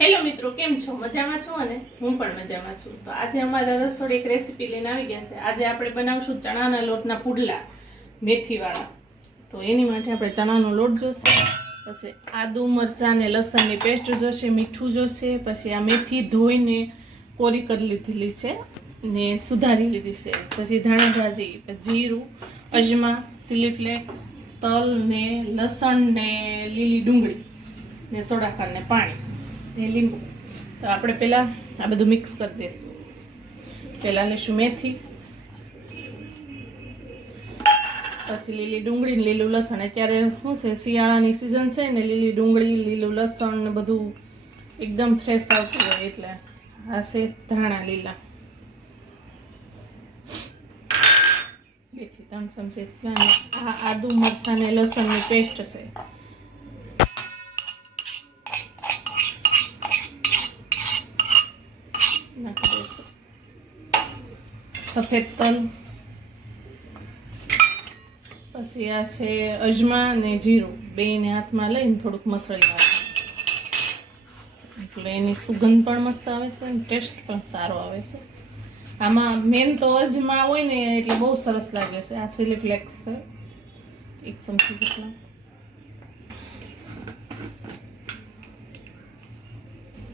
Hello મિત્રો, કેમ છો? મજામાં છો? અને હું પણ મજામાં છું. તો આજે અમારા રસોડી એક રેસીપી લઈને આવી ગયા છે. આજે આપણે બનાવશું ચણાના લોટના પુડલા મેથીવાળા. તો એની માટે આપણે ચણાનો લોટ જોશે, પછી આદુ મરચાં અને લસણની પેસ્ટ જોશે, મીઠું જોશે, પછી આ મેથી ધોઈને કોરી કરી લીધેલી છે ને સુધારી લીધી છે, પછી ધાણા ભાજી, જીરું, અજમા, ચીલી ફ્લેક્સ, તલ ને લસણ ને લીલી ડુંગળી ને સોડા ખાંડ ને પાણી ને લીંબુ. તો આપણે પહેલાં આ બધું મિક્સ કરી દઈશું. પહેલાં લઈશું મેથી, પછી લીલી ડુંગળી ને લીલું લસણ. અત્યારે શું છે, શિયાળાની સિઝન છે ને, લીલી ડુંગળી, લીલું લસણ ને બધું એકદમ ફ્રેશ આવતું હોય એટલે. આ છે ધાણા લીલા, 2 થી 3 ચમચી. આ આદુ મરચાં ને લસણની પેસ્ટ છે. નાખી દઈશું સફેદ તલ, પછી આ છે અજમા ને જીરું, બેયને હાથમાં લઈને થોડુંક મસળી નાખવાનું, એટલે એની સુગંધ પણ મસ્ત આવે છે અને ટેસ્ટ પણ સારો આવે છે. આમાં મેન તો અજમા હોય ને એટલે બહુ સરસ લાગે છે. આ ચીલી ફ્લેક્સ છે 1 ચમચી જેટલા,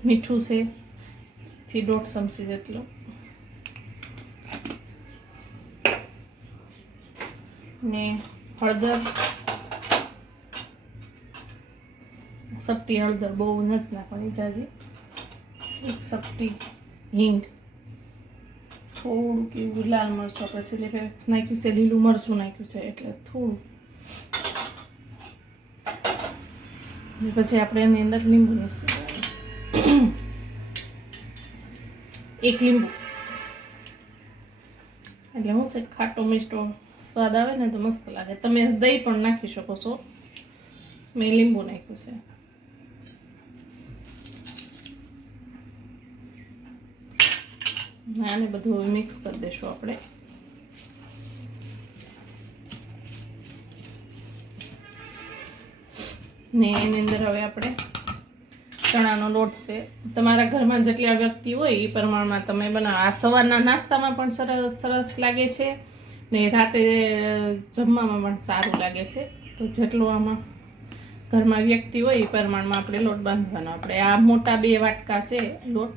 મીઠું છે 1 થી 1.5 ચમચી જેટલું, ને હળદર, સપટી હળદર, બહુ નથી નાખવાની જાજી, 1 ચપટી હિંગ, થોડુંક એવું લાલ મરચું, આપણે ચીલી ફ્લેક્સ નાખ્યું છે, લીલું મરચું નાખ્યું છે એટલે થોડું. પછી આપણે એની અંદર લીંબુ નીસવાનું, 1 લીંબુ, એટલે શું છે, ખાટો મીઠો સ્વાદ આવે ને તો મસ્ત લાગે. તમે દહીં પણ નાખી શકો છો, મેં લીંબુ નાખ્યું છે. આને બધું હવે મિક્સ કરી દઈશું આપણે. ને એની અંદર હવે આપણે ચણાનો લોટ છે. તમારા ઘરમાં જેટલા વ્યક્તિ હોય એ પ્રમાણમાં તમે બનાવો. આ સવારના નાસ્તામાં પણ સરસ લાગે છે ને રાતે જમવામાં પણ સારું લાગે છે. તો જેટલું આમાં ઘરમાં વ્યક્તિ હોય એ પ્રમાણમાં આપણે લોટ બાંધવાનો. આપણે આ મોટા 2 વાટકા છે લોટ,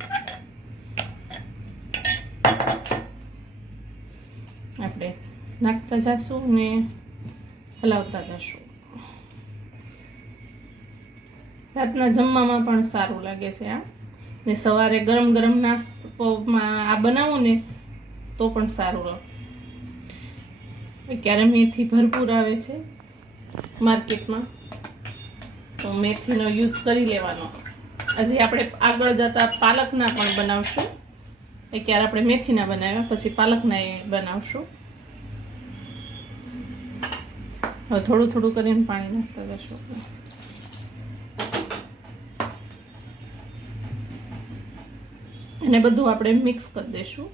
આપણે નાખતા જઈશું ને હલાવતા જઈશું. રાતના જમવામાં પણ સારું લાગે છે આ, ને સવારે ગરમ ગરમ નાસ્તામાં આ બનાવો ને તો પણ સારું રહે. ક્યારે મેથી ભરપૂર આવે છે માર્કેટમાં, તો મેથીનો યુઝ કરી લેવાનો. હજી આપણે આગળ જતા પાલકના પણ બનાવશું. ક્યારે આપણે મેથીના બનાવ્યા, પછી પાલકના એ બનાવશું. હવે થોડું થોડું કરીને પાણી નાખતા જશું. અને બધું આપણે મિક્સ કરી દઈશું.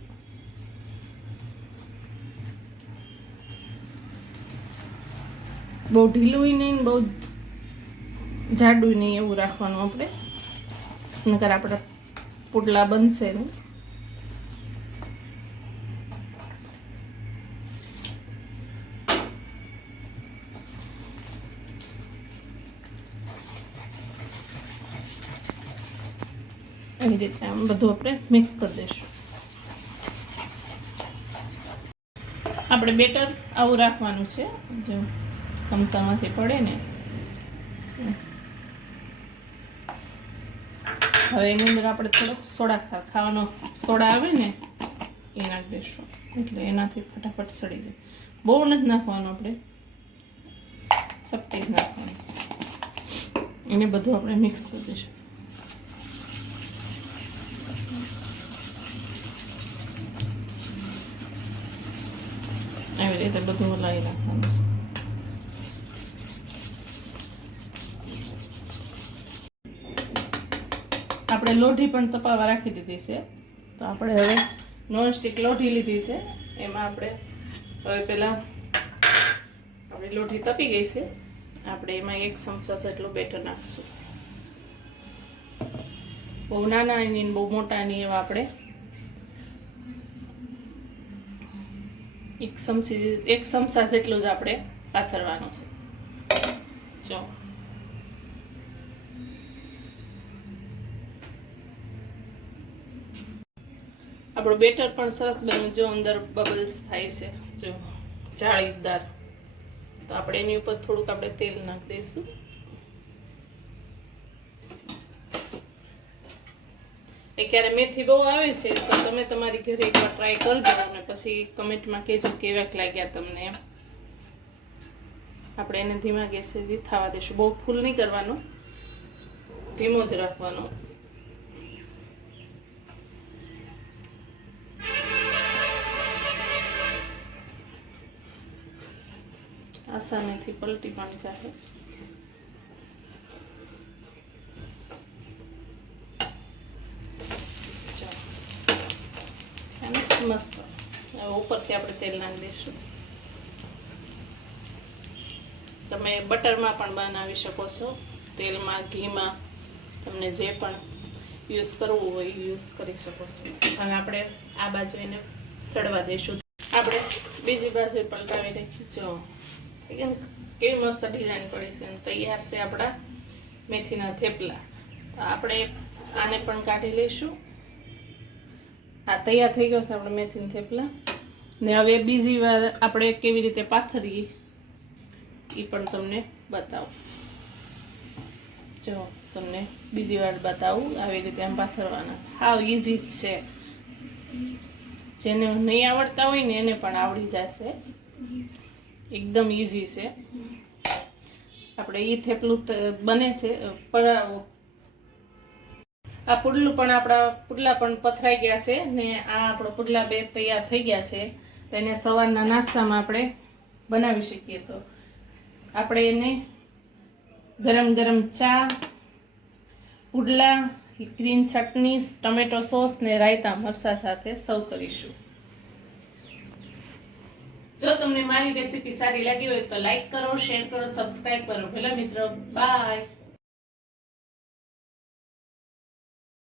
બહુ ઢીલું નહીં, બહુ જાડું નહીં એવું રાખવાનું આપણે, નકર આપણા પુડલા બનશે નહીં. એવી રીતે આમ બધું આપણે મિક્સ કરી દઈશું. આપણે બેટર આવું રાખવાનું છે, જો ચમચામાંથી પડે ને. હવે એની અંદર આપણે થોડોક સોડા, ખાવાનો સોડા આવે ને એ નાખી દઈશું, એટલે એનાથી ફટાફટ સડી જાય. બહુ નથી નાખવાનું, આપણે સપટી જ નાખવાનું છે. એને બધું આપણે મિક્સ કરી દઈશું. આવી રીતે બધું હલાવી નાખવાનું છે. આપણે લોઢી પણ તપાવા રાખી દીધી છે. તો આપણે હવે નોનસ્ટિક લોઢી લીધી છે, એમાં આપણે હવે પહેલાં આપણી લોઢી તપી ગઈ છે. આપણે એમાં 1 ચમચા જેટલું બેટર નાખીશું. બહુ નાના નહીં ને બહુ મોટા નહીં એવા આપણે એક ચમચા જેટલું જ આપણે પાથરવાનું છે. જો આપણું બેટર પણ સરસ બન્યું. જો અંદર બબલ્સ થાય છે, જો જાળીદાર. તો આપણે એની ઉપર થોડુંક આપણે તેલ નાખી દઈશું. ક્યારે મેથી બહુ આવે છે તો તમે તમારી ઘરે એકવાર ટ્રાય કરજો અને પછી કમેન્ટમાં કહેજો કેવા લાગ્યા તમને એમ. આપણે એને ધીમા ગેસે જ થવા દઈશું. બહુ ફૂલ નહીં કરવાનો, ધીમો જ રાખવાનો. આસાનીથી પલટી પણ જાય. મસ્ત. હવે ઉપરથી આપણે તેલ નાખી દઈશું. તમે બટરમાં પણ બનાવી શકો છો, તેલમાં, ઘીમાં, તમને જે પણ યુઝ કરવું હોય યુઝ કરી શકો છો. હવે આપણે આ બાજુ એને સડવા દઈશું. આપણે બીજી બાજુ પલટાવી રાખી. જો કેવી મસ્ત ડિઝાઇન પડી છે. તૈયાર છે આપણા મેથીના થેપલા. તો આપણે આને પણ કાઢી લઈશું. આ તૈયાર થઈ ગયો છે આપણે મેથીના થેપલા. ને હવે બીજી વાર આપણે કેવી રીતે પાથરીએ એ પણ તમને બતાવું. જો તમને બીજી વાર બતાવું આવી રીતે આમ પાથરવાના. હાવ ઇઝી છે. જેને નહીં આવડતા હોય ને એને પણ આવડી જશે. એકદમ ઇઝી છે. આપણે એ થેપલું બને છે. આ પુડલા પણ પથરાઈ ગયા છે ને આ આપણો પુડલા બે તૈયાર થઈ ગયા છે. તો એને સવારના નાસ્તામાં આપણે બનાવી શકીએ. તો આપણે એને ગરમ ગરમ ચા, પુડલા, ગ્રીન ચટણી, ટમેટો સોસ ને રાયતા મરચાં સાથે સર્વ કરીશું. જો તમને મારી રેસીપી સારી લાગી હોય તો લાઈક કરો, શેર કરો, સબસ્ક્રાઈબ કરો. ભલે મિત્રો, બાય.